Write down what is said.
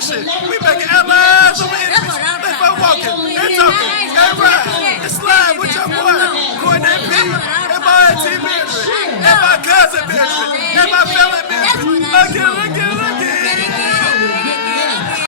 pushing. We making allies over enemies. Let's go walking. They're talking. They ride. It's slide with your boy. Courtney P. And my auntie Mildred. And my cousin Mildred. And my family Mildred. Look